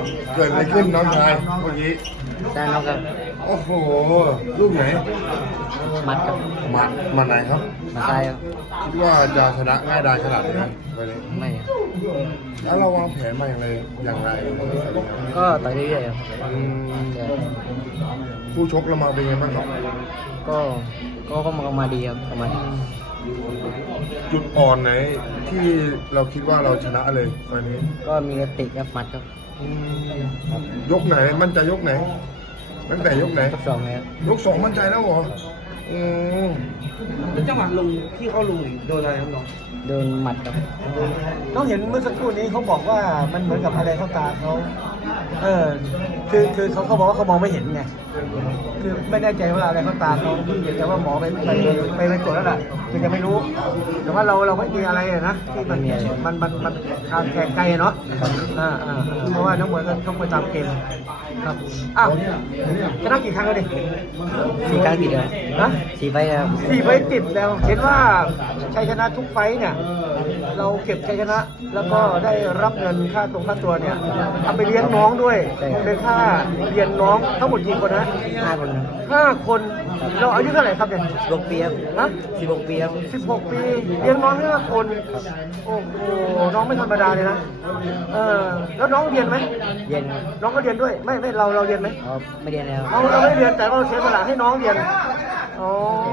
เกิดอะไรขึ้นน้องชายเมื่อกี้ได้แล้วครับโอ้โหลูกไหนมัดกับมาไหนครับมาได้ครับคิดว่าจะชนะง่ายดายขนาดนี้ไหมวันนี้ไม่ครับแล้วเราวางแผนมาอย่างไรก็ต่อยเรื่อยๆครับอืมแต่ผู้ชกเรามาเป็นไงบ้างครับก็มาดีครับประมาณนี้จุดอ่อนไหนที่เราคิดว่าเราชนะเลยวันนี้ก็มีกระติกกับมัดครับยกไหนมั่นใจยกไหนตั้งแต่ยกไหนทดสองเลยครับยกสองมั่นใจแล้วเหรออืมแล้วจังหวะลงที่เขาลงอีกโดนอะไรครับน้องโดนหมัดครับน้องเห็นเมื่อสักครู่นี้เขาบอกว่ามันเหมือนกับอะไรเข้าตาเขาคือเขาบอกว่าเขามองไม่เห็นไงคือไม่แน่ใจว่าอะไรเข้าตาเขาแต่ว่าหมอไปตรวจแล้วแหละคือยังไม่รู้ แต่ว่าเราไม่มีอะไรนะที่มันทางแข่งไกลเนาะเพราะว่านักมวยก็ต้องไปตามเกมครับอ้าวชนะกี่ครั้งแล้วดิ 4 ครั้งติดเลยนะ 4 ไฟล์ครับ 4 ไฟต์ติดแล้วเห็นว่าชัยชนะทุกไฟต์เนี่ยเราเก็บชัยชนะแล้วก็ได้รับเงินค่าตัวเนี่ยเอาไปเลี้ยงน้องด้วยเป็นค่าเรียนน้องทั้งหมดกี่คนนะ 5 คนครับ 5 คนเราอายุเท่าไหร่ครับเนี่ย 16 ปีครับนะ 16 ปีครับ 16 ปีเลี้ยงน้อง5 คนโอ้โหน้องไม่ธรรมดาเลยนะแล้วน้องเรียนไหมเรียนครับน้องก็เรียนด้วยไม่เราเรียนไหมอ๋อไม่เรียนแล้วเราไม่เรียนแต่เราเสียสละให้น้องเรียนอ๋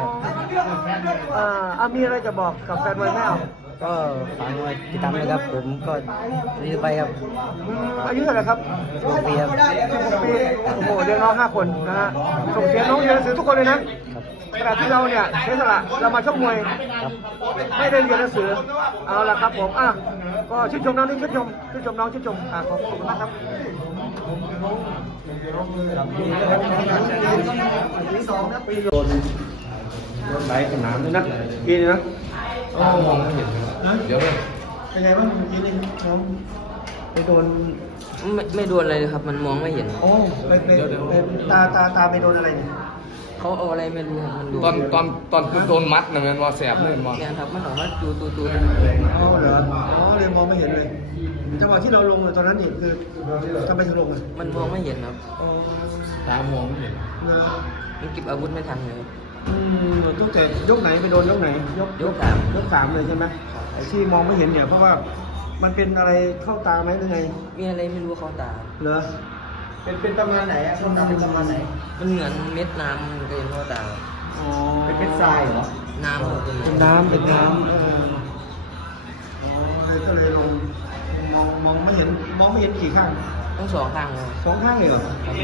อมีอะไรจะบอกกับแฟนมวยไหมเอาก็ฝากมาติดตามเลยครับผมก็รีบไปครับอายุเท่าไหร่ครับ 16 ปีครับ 16 ปีโอ้โหเรียนน้อง5 คนนะฮะส่งเสียน้องเรียนหนังสือทุกคนเลยนะครับ ขณะที่เราเนี่ยเสียสละเรามาชกมวยครับไม่ได้เรียนหนังสือเอาละครับผมก็ชื่นชมน้องนี่ชื่นชมน้องชื่นชมขอบคุณมากครับโดนไหลสนามด้วยนะกินนะมองไม่เห็นเดี๋ยวเป็นไงบ้างเมื่อกี้นี่น้องไปโดนไม่โดนอะไรเลยครับ มันมองไม่เห็นโอ้ไปตาไปโดนอะไรเนี่ยเขาเอาอะไรไม่รู้ครับมันดูตอนโดนมัดนะมันว่าแสบเลยมันเนี่ยครับมันออกมาตูอ๋อเหรอเลยมองไม่เห็นเลยจังหวะที่เราลงตอนนั้นนี่คือทำไมถึงลงอ่ะมันมองไม่เห็นครับตามองไม่เห็นมันเก็บอาวุธไม่ทันเลยครับยกแต่ยกไหนไปโดนยกไหนยกสามเลยใช่ไหมไอ้ที่มองไม่เห็นเนี่ยเพราะว่ามันเป็นอะไรเข้าตาไหมหรือไงมีอะไรไม่รู้เขาตาเหรอเป็นประมาณไหนอ่ะเข้าตาเป็นประมาณไหนมันเหมือนเม็ดน้ำมันเป็นเข้าตาอ๋อเป็นทรายเหรอน้ำครับเป็นน้ำเลยก็เลยลงมองไม่เห็นกี่ข้างทั้ง2 ข้างเลยครับ 2 ข้างเลยเหรอ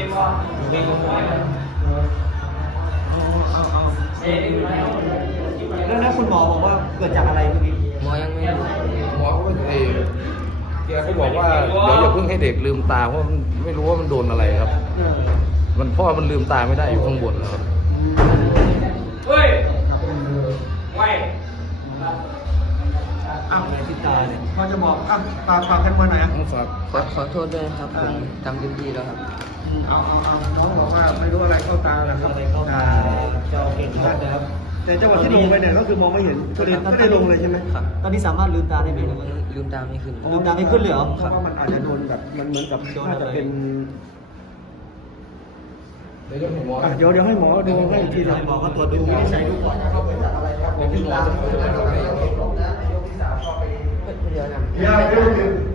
แล้วคุณหมอบอกว่าเกิดจากอะไรเมื่อกี้หมอยังไม่รู้หมอก็แกก็บอกว่าเดี๋ยวอย่าเพิ่งให้เด็กลืมตาเพราะมันไม่รู้ว่ามันโดนอะไรครับ มันพ่อมันลืมตาไม่ได้อยู่ข้างบนนะครับเฮ้ยไม่อ้าวที่ตาเนี่ยพอจะบอกฝากกันมาหน่อยอ่ะต้องฝากขอโทษด้วยนะครับผมทำเต็มที่แล้วครับเอาน้องบอกว่าไม่รู้อะไรเข้าตานะครับอะไรเข้าตาเจ้าเก่งมากนะครับแต่จังหวะที่ลงไปเนี่ยก็คือมองไม่เห็นก็เลยไม่ได้ลงเลยใช่ไหมครับตอนนี้สามารถลืมตาได้ไหมลืมตาไม่ขึ้นลืมตาไม่ขึ้นเลยเหรอเพราะว่ามันอาจจะโดนแบบมันเหมือนกับน่าจะเป็นเดี๋ยวให้หมอเดี๋ยวให้หมอดูให้อีกทีนะหมอก็ตรวจดูวินิจฉัยดูก่อนนะครับเป็นจากอะไรครับเดี๋ยวพี่หมอเดี๋ยวนะอย่า